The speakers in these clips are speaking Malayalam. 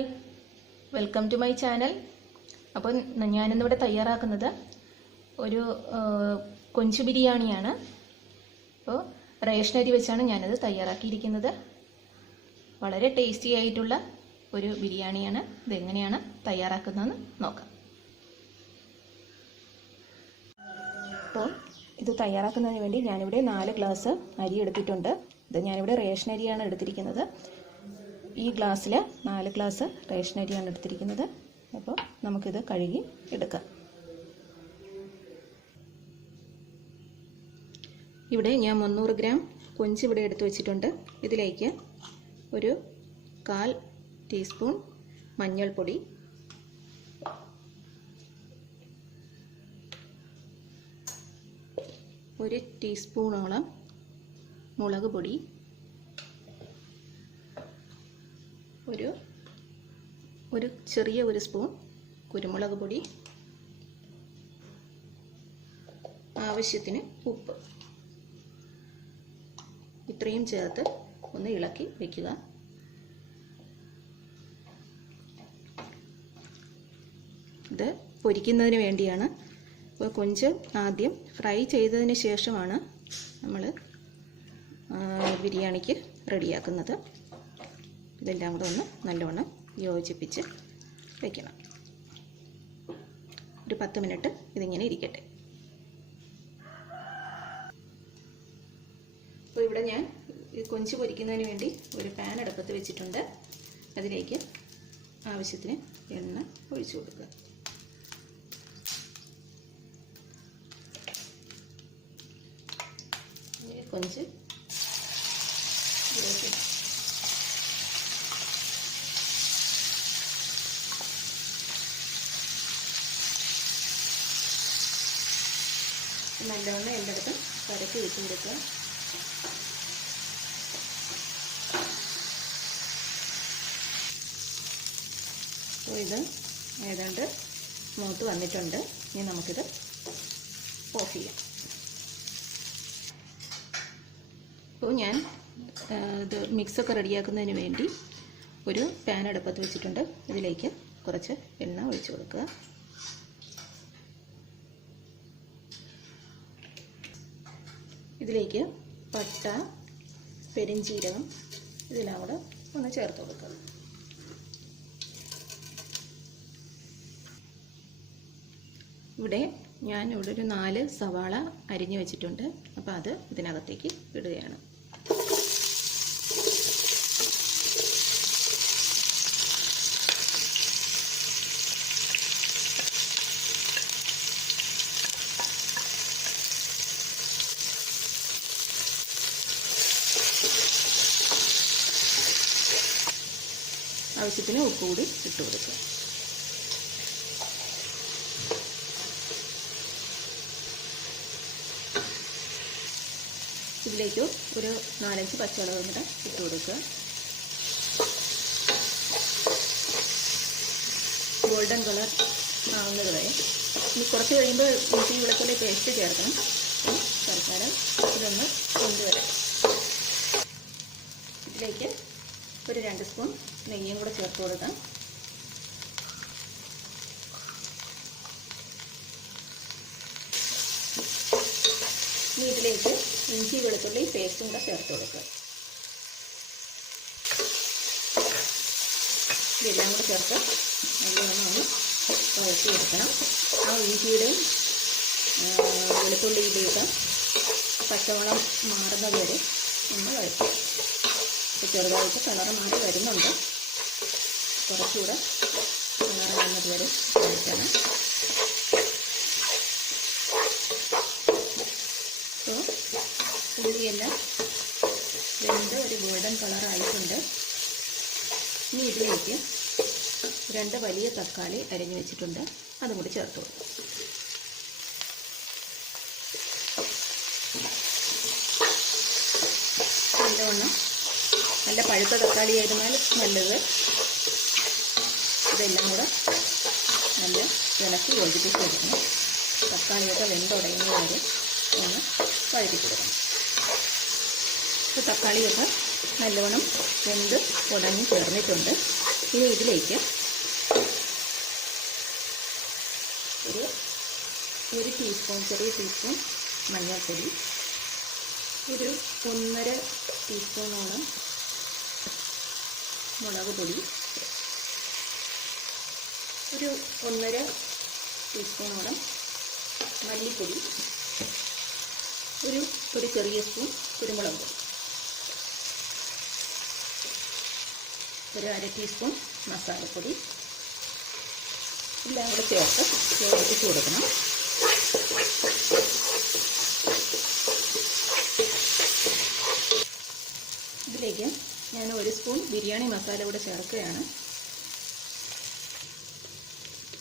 Hi, welcome to my channel. അപ്പോൾ ഞാനിന്നിവിടെ തയ്യാറാക്കുന്നത് ഒരു കൊഞ്ച് ബിരിയാണിയാണ്. അപ്പോൾ റേഷനരി വെച്ചാണ് ഞാനത് തയ്യാറാക്കിയിരിക്കുന്നത്. വളരെ ടേസ്റ്റി ആയിട്ടുള്ള ഒരു ബിരിയാണിയാണ്. ഇതെങ്ങനെയാണ് തയ്യാറാക്കുന്നതെന്ന് നോക്കാം. അപ്പോൾ ഇത് തയ്യാറാക്കുന്നതിന് വേണ്ടി ഞാനിവിടെ 4 ഗ്ലാസ് അരി എടുത്തിട്ടുണ്ട്. ഇത് ഞാനിവിടെ റേഷൻ അരിയാണ് എടുത്തിരിക്കുന്നത്. ഈ ഗ്ലാസ്സിൽ 4 ഗ്ലാസ് റേഷൻ അരിയാണ് എടുത്തിരിക്കുന്നത്. അപ്പോൾ നമുക്കിത് കഴുകി എടുക്കാം. ഇവിടെ ഞാൻ 300 ഗ്രാം കൊഞ്ച് ഇവിടെ എടുത്തു വച്ചിട്ടുണ്ട്. ഇതിലേക്ക് ഒരു 1/4 ടീസ്പൂൺ മഞ്ഞൾപ്പൊടി, ഒരു ടീസ്പൂണോളം മുളക് പൊടി, ഒരു ചെറിയ സ്പൂൺ കുരുമുളക് പൊടി, ആവശ്യത്തിന് ഉപ്പ്, ഇത്രയും ചേർത്ത് ഒന്ന് ഇളക്കി വയ്ക്കുക. ഇത് പൊരിക്കുന്നതിന് വേണ്ടിയാണ്. അപ്പോൾ കൊഞ്ച് ആദ്യം ഫ്രൈ ചെയ്തതിന് ശേഷമാണ് നമ്മൾ ബിരിയാണിക്ക് റെഡിയാക്കുന്നത്. ഇതെല്ലാം കൂടെ ഒന്ന് നല്ലവണ്ണം യോജിപ്പിച്ച് വയ്ക്കണം. ഒരു 10 മിനിറ്റ് ഇതിങ്ങനെ ഇരിക്കട്ടെ. അപ്പോൾ ഇവിടെ ഞാൻ ഈ കൊഞ്ച് പൊരിക്കുന്നതിന് വേണ്ടി ഒരു പാൻ അടുപ്പത്ത് വെച്ചിട്ടുണ്ട്. അതിലേക്ക് ആവശ്യത്തിന് എണ്ണ ഒഴിച്ചു കൊടുക്കുക. കൊഞ്ച് നല്ലവണ്ണം എല്ലായിടത്തും പരത്തി വെച്ച് കൊടുക്കുക. അപ്പോൾ ഇത് ഏതാണ്ട് മൂത്ത് വന്നിട്ടുണ്ട്. ഇനി നമുക്കിത് ഓഫ് ചെയ്യാം. അപ്പോൾ ഞാൻ ഇത് മിക്സൊക്കെ റെഡിയാക്കുന്നതിന് വേണ്ടി ഒരു പാൻ അടുപ്പത്ത് വെച്ചിട്ടുണ്ട്. ഇതിലേക്ക് കുറച്ച് എണ്ണ ഒഴിച്ചു കൊടുക്കുക. ഇതിലേക്ക് പട്ട, പെരിഞ്ചീരകം ഇതെല്ലാം കൂടെ ഒന്ന് ചേർത്ത് കൊടുക്കുക. ഇവിടെ ഞാനിവിടെ ഒരു 4 സവാള അരിഞ്ഞു വെച്ചിട്ടുണ്ട്. അപ്പോൾ അത് ഇതിനകത്തേക്ക് ഇടുകയാണ്. ആവശ്യത്തിന് ഉപ്പ് കൂടി ഇട്ട് കൊടുക്കുക. ഇതിലേക്ക് ഒരു 4-5 പച്ചമുളകും കൂടെ ഇട്ട് കൊടുക്കുക. ഗോൾഡൻ കളർ ആവുന്നത് വരെ. ഇനി കുറച്ച് കഴിയുമ്പോൾ ഇഞ്ചി വെളുത്തുള്ളി പേസ്റ്റ് ചേർക്കണം. തൽക്കാലം ഇതൊന്ന് കൊണ്ടുവരാം. ഇതിലേക്ക് ഒരു 2 സ്പൂൺ നെയ്യും കൂടെ ചേർത്ത് കൊടുക്കാം. ഇനി ഇതിലേക്ക് ഇഞ്ചി വെളുത്തുള്ളി പേസ്റ്റും കൂടെ ചേർത്ത് കൊടുക്കുക. ഇതെല്ലാം കൂടെ ചേർത്ത് നല്ലവണ്ണം ഒന്ന് വഴറ്റിയെടുക്കണം. ആ ഇഞ്ചിയുടെയും വെളുത്തുള്ളിയുടെയൊക്കെ പച്ചവളം മാറുന്നത് വരെ ഒന്ന് വഴറ്റുക. ചെറുതായിട്ട് കളർ മാറി വരുന്നുണ്ട്. കുറച്ചുകൂടെ കളർ വന്നത് വരെ വഴറ്റണം. അപ്പോൾ ഉള്ളിയെല്ലാം വെന്ത് ഒരു ഗോൾഡൻ കളറായിട്ടുണ്ട്. ഇനി ഇതിലേക്ക് 2 വലിയ തക്കാളി അരിഞ്ഞു വെച്ചിട്ടുണ്ട്. അതും കൂടി ചേർത്ത് കൊടുക്കും. നല്ലവണ്ണം നല്ല പഴുത്ത തക്കാളി ആയിരുന്നാൽ നല്ലത്. ഇതെല്ലാം കൂടെ നല്ല ഇളക്കി യോജിപ്പിച്ച് കൊടുക്കണം. തക്കാളിയൊക്കെ വെന്തുടയുന്നത് വരെ ഒന്ന് വഴറ്റി കൊടുക്കണം. ഇപ്പോൾ തക്കാളിയൊക്കെ നല്ലവണ്ണം വെന്ത് ഉടഞ്ഞ് ചേർന്നിട്ടുണ്ട്. ഇനി ഇതിലേക്ക് ഒരു ടീസ്പൂൺ, ചെറിയ ടീസ്പൂൺ മഞ്ഞൾപ്പൊടി, ഒരു 1.5 ടീസ്പൂണോളം മുളക് പൊടി, ഒരു 1.5 ടീസ്പൂണോളം മല്ലിപ്പൊടി, ഒരു ചെറിയ സ്പൂൺ കുരുമുളക് പൊടി, ഒരു 1/2 ടീസ്പൂൺ മസാലപ്പൊടി എല്ലാം കൂടെ ചേർത്ത് യോജിപ്പിച്ച് കൊടുക്കണം. ഇതിലേക്ക് ഞാൻ 1 സ്പൂൺ ബിരിയാണി മസാല കൂടെ ചേർക്കുകയാണ്.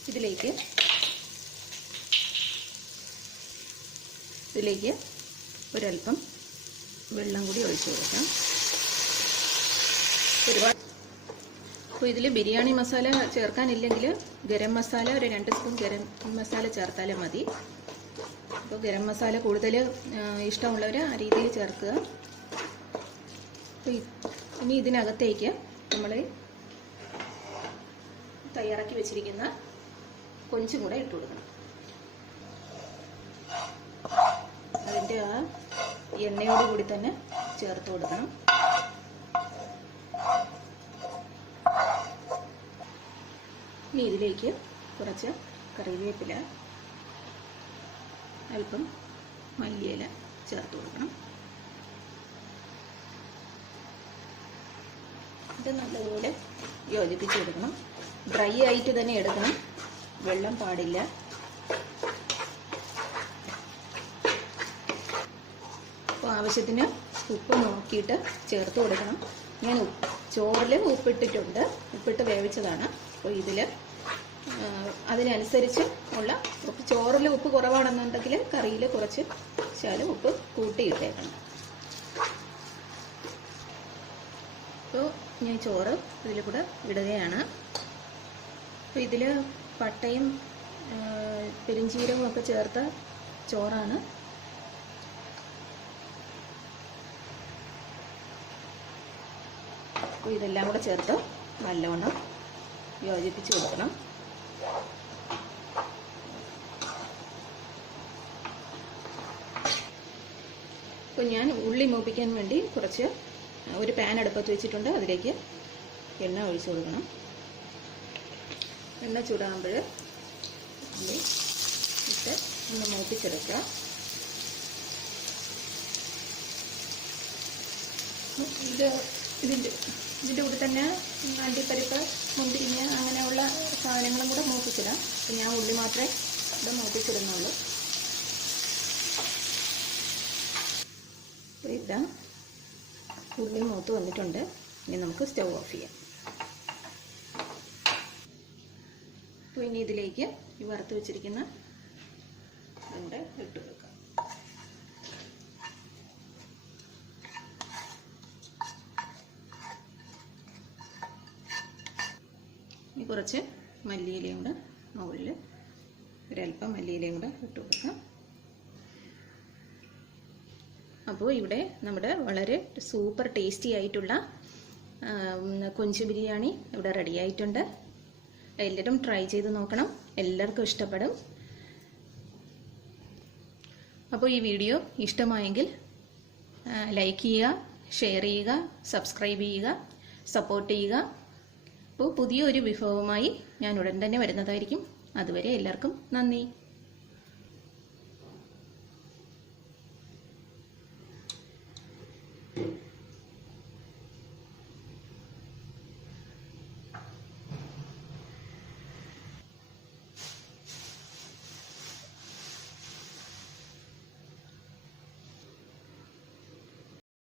ഇതിലേക്ക് ഒരല്പം വെള്ളം കൂടി ഒഴിച്ചു കൊടുക്കാം. അപ്പോൾ ഇതിൽ ബിരിയാണി മസാല ചേർക്കാനില്ലെങ്കിൽ ഗരം മസാല ഒരു 2 സ്പൂൺ ഗരം മസാല ചേർത്താലും മതി. അപ്പോൾ ഗരം മസാല കൂടുതൽ ഇഷ്ടമുള്ളവർ ആ രീതിയിൽ ചേർക്കുക. അപ്പോൾ ഇനി ഇതിനകത്തേക്ക് നമ്മൾ തയ്യാറാക്കി വെച്ചിരിക്കുന്ന കൊഞ്ചും കൂടെ ഇട്ട് കൊടുക്കണം. അതിൻ്റെ ആ എണ്ണയോട് കൂടി തന്നെ ചേർത്ത് കൊടുക്കണം. ഇനി ഇതിലേക്ക് കുറച്ച് കറിവേപ്പില, അല്പം മല്ലിയില ചേർത്ത് കൊടുക്കണം. ഇത് നല്ലതുപോലെ യോജിപ്പിച്ച് കൊടുക്കണം. ഡ്രൈ ആയിട്ട് തന്നെ എടുക്കണം, വെള്ളം പാടില്ല. അപ്പോൾ ആവശ്യത്തിന് ഉപ്പ് നോക്കിയിട്ട് ചേർത്ത് കൊടുക്കണം. ഞാൻ ചോറിൽ ഉപ്പിട്ടിട്ടുണ്ട്, ഉപ്പിട്ട് വേവിച്ചതാണ്. അപ്പോൾ ഇതിൽ അതിനനുസരിച്ച് ഉള്ള ഉപ്പ്, ചോറിൽ ഉപ്പ് കുറവാണെന്നുണ്ടെങ്കിൽ കറിയിൽ കുറച്ച് ശകലം ഉപ്പ് കൂട്ടിയിട്ടേക്കണം. അപ്പോൾ ഞാൻ ചോറ് ഇതിൽ കൂടെ ഇടുകയാണ്. അപ്പോൾ ഇതിൽ പട്ടയും പെരിഞ്ചീരകവും ഒക്കെ ചേർത്ത ചോറാണ്. അപ്പോൾ ഇതെല്ലാം കൂടെ ചേർത്ത് നല്ലവണ്ണം യോജിപ്പിച്ച് കൊടുക്കണം. അപ്പോൾ ഞാൻ ഉള്ളി മൂപ്പിക്കാൻ വേണ്ടി ഒരു പാൻ അടുപ്പത്ത് വെച്ചിട്ടുണ്ട്. അതിലേക്ക് എണ്ണ ഒഴിച്ചു കൊടുക്കണം. എണ്ണ ചൂടാകുമ്പോൾ ഉള്ളി ഇട്ട് ഒന്ന് മൂപ്പിച്ചെടുക്കുക. ഇതിൻ്റെ കൂടെ തന്നെ അണ്ടിപ്പരിപ്പ്, മുന്തിരിങ്ങ അങ്ങനെയുള്ള സാധനങ്ങളും കൂടെ മൂപ്പിച്ചിടാം. അപ്പം ഞാൻ ഉള്ളി മാത്രമേ ഇവിടെ മൂപ്പിച്ചിടുന്നുള്ളൂ. അപ്പോൾ ഇതാ ഉള്ളി മൂത്ത് വന്നിട്ടുണ്ട്. ഇനി നമുക്ക് സ്റ്റൗ ഓഫ് ചെയ്യാം. അപ്പോൾ ഇനി ഇതിലേക്ക് ഈ വറുത്ത് വെച്ചിരിക്കുന്ന ഇതിവിടെ ഇട്ട് കൊടുക്കാം. ഇനി കുറച്ച് മല്ലിയിലയും കൂടെ മുകളിൽ ഒരല്പം മല്ലിയിലയും കൂടെ ഇട്ട് കൊടുക്കാം. അപ്പോൾ ഇവിടെ നമ്മുടെ വളരെ സൂപ്പർ ടേസ്റ്റി ആയിട്ടുള്ള കൊഞ്ച് ബിരിയാണി ഇവിടെ റെഡി ആയിട്ടുണ്ട്. എല്ലാവരും ട്രൈ ചെയ്ത് നോക്കണം, എല്ലാവർക്കും ഇഷ്ടപ്പെടും. അപ്പോൾ ഈ വീഡിയോ ഇഷ്ടമായെങ്കിൽ ലൈക്ക് ചെയ്യുക, ഷെയർ ചെയ്യുക, സബ്സ്ക്രൈബ് ചെയ്യുക, സപ്പോർട്ട് ചെയ്യുക. അപ്പോൾ പുതിയൊരു വിഭവവുമായി ഞാൻ ഉടൻ തന്നെ വരുന്നതായിരിക്കും. അതുവരെ എല്ലാവർക്കും നന്ദി.